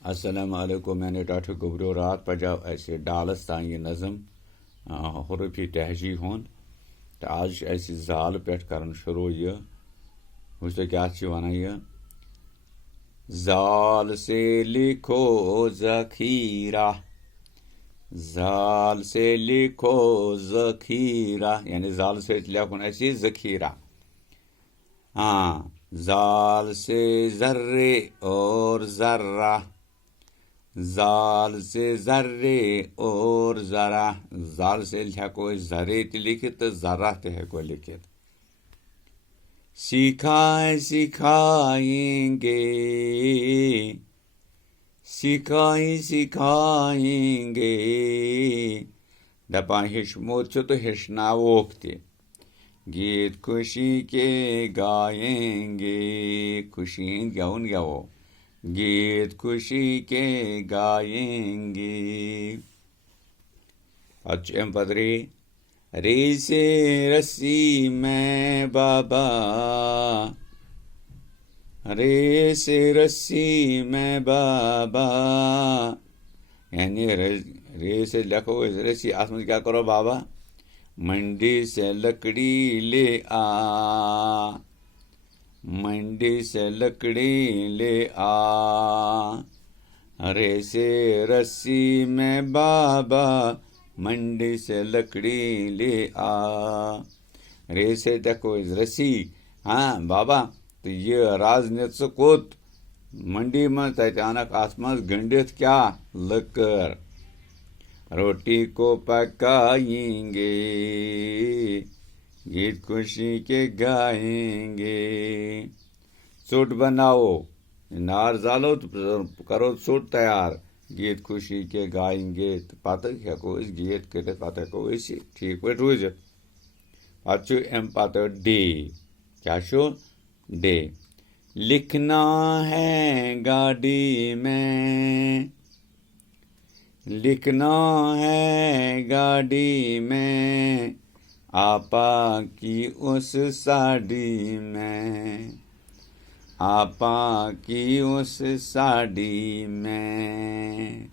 السلام علیکم. میں نے ڈاکٹر گبرو رات پجاو اسہ ڈالس تان یہ نظم حروفی تہجی ہند تو آج اسہ زال پہ کرن شروع یہ وچھو کیا ونان یہ زال سے لکھو ذخیرہ، زال سے لکھو ذخیرہ یعنی زال سے لکھن اسہ ذخیرہ. ہاں زال سے ذرے اور ذرہ، زال سے ذرے اور ذرہ، زال سے ہیکو ذرے تہ لکھت تو ذرہ تہ ہیکو لکھت. سکھائیں سکھائیں گے، سکھائیں سکھائیں گے، دپان ہیچمت تو ہیچناوک تہ، گیت خوشی کے گائیں گے، خوشی ہند گیون گیو، گیت خوشی کے گائیں گے. ام پتری رے سے رسی میں بابا، رے سے رسی میں بابا، یعنی رے سے لکھو رسی ات من کیا کرو بابا، منڈی سے لکڑی لے آ، منڈی سے لکڑی لے آ، رے سے رسی میں بابا، منڈی سے لکڑی لے آ. رے سے دیکھو رسی، ہاں بابا تو یہ راز نت کوت منڈی من تت انک ات من گنڈت کیا لکر، روٹی کو پکائیں گے، گیت خوشی کے گائیں گے. ژوٹ بناؤ، نار زالو تو کرو ژوٹ تیار، گیت خوشی کے گائیں گے. تو پتہ ہیکو اس گیت کرت، پتہ ہیکو اس ٹھیک پہ روزت. پتہ ام پتہ ڈے، کیا چھو ڈے، لکھنا ہے گاڑی میں، لکھنا ہے گاڑی میں، آپا کی اس ساڑی میں، آپا کی اس ساڑی میں،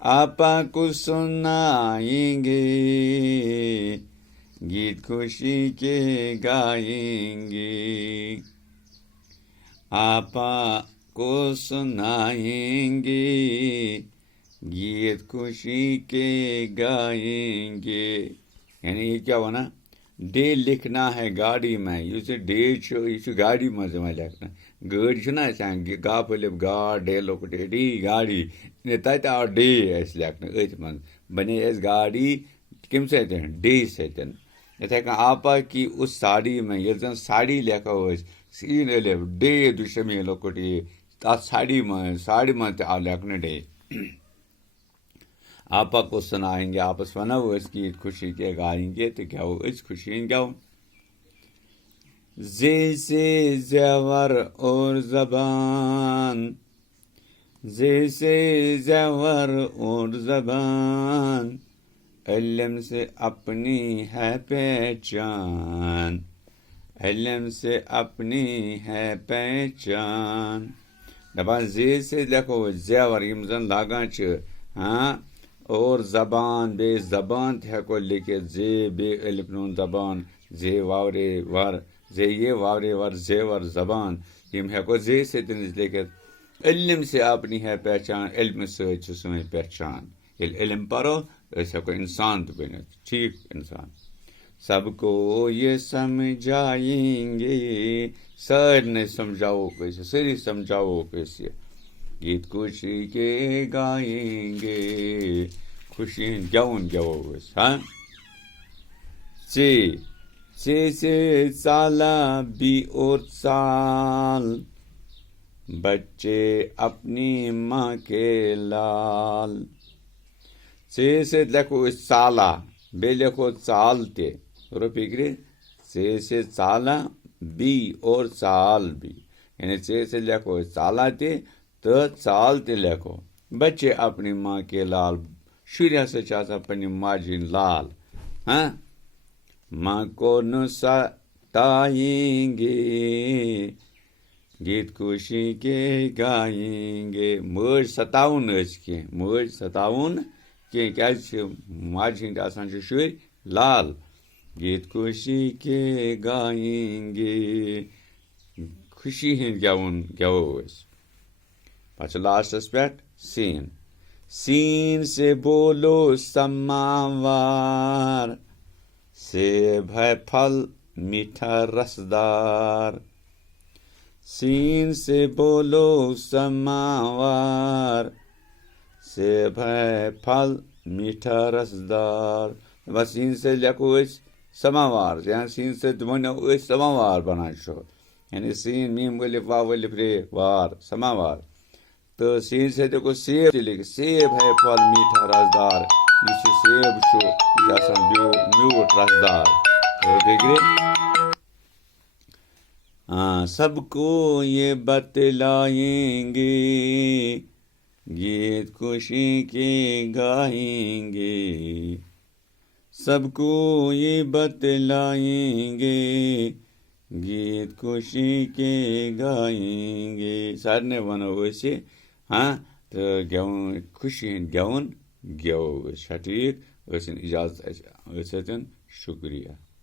آپا کو سنائیں گے، گیت خوشی کے گائیں گے، آپا کو سنائیں گے، گیت خوشی کے گائیں گے. یعنی یہ کیا ونا ڈے لکھنا ہے گاڑی میں، اس ڈے یہ گاڑی مز لکھنا، گاڑی چھنا گا پھلپ گا ڈے لوکٹ ڈی گاڑی، تت آو ڈے اس لکھنا ات من بنے اس گاڑی کم ستن ڈے ستن. اتھے کن آپا کی اس ساڑی میں، یل زن ساڑی لکھو سین الف ڈے دشمی لوکٹ یہ تر ساڑی من، ساڑی من تہ آو لکھنا ڈے. آپا کو سنائیں گے، آپس ونو اس گیت خوشی کے گائیں گے تو گیو اس خوشی گیو. زے سے زیور اور زبان، زے سے زیور اور زبان، علم سے اپنی ہے پہچان، علم سے اپنی ہے پہچان. دپان زے سے لکھو زیور یم زن لاگان چھ، ہاں اور زبان بے زبان تہ ہیکو لکھت، زے بے الف نون زبان، زے واورے ور، زے یہ واورے ور زیور زبان، یم ہیکو زے ستن لکھت. علم سے اپنی ہے پہچان، علم ست چھ سن پہچان. یل علم پرو اس ہیکو انسان تہ بنت، ٹھیک انسان. سب کو یہ سمجھائیں گے، سارے سمجھاؤ کیسے، ساری سمجھاؤ کیسے، گیت خوشی کے گائیں گے، خوشی گیون گیو. ہاں سے سالہ بھی اور سال، بچے اپنی ماں کے لال. سے لکھو سالہ، بے لکھو سال تہ رو فکری، سے سالہ بھی اور سال بھی، یعنی سے لکھو سالہ تہ تو سال تہ لکھو. بچے اپنی ماں کے لال، شر ہسا چھ آسان پننہ ماجہ ہند لال. ہاں ماں کو نہ ستائیں گے، گیت خوشی کے گائیں گے. ماج ستاون کی ماج ستاون کی ماجہ ہند آسان شر لال. گیت خوشی کے گائیں گے خوشی ہند گیون گیو اس. پتہ لاسٹس پہ سین. سین سے بولو سماوار سیب ہے پھل میٹھا رسدار. سین سے بولو سماوار سیب ہے پھل میٹھا رسدار. بس سین سے لکھو اس سماوار یعنی سین سے ونو اس سماوار بنان شو یعنی سین میم الف واو الف رے وار سماوار. تو سین سے دیکھو سیب لکھ سیب ہے پھل میٹھا رسدار. یہ سیب میوٹ رسدار. سب کو یہ بتلائیں گے گیت خوشی کے گائیں گے. سب کو یہ بتلائیں گے گیت خوشی کے گائیں گے. سارے ونو اسے تو گیون خوشی ہند گیون گیو ٹھیک. اجازت شکریہ.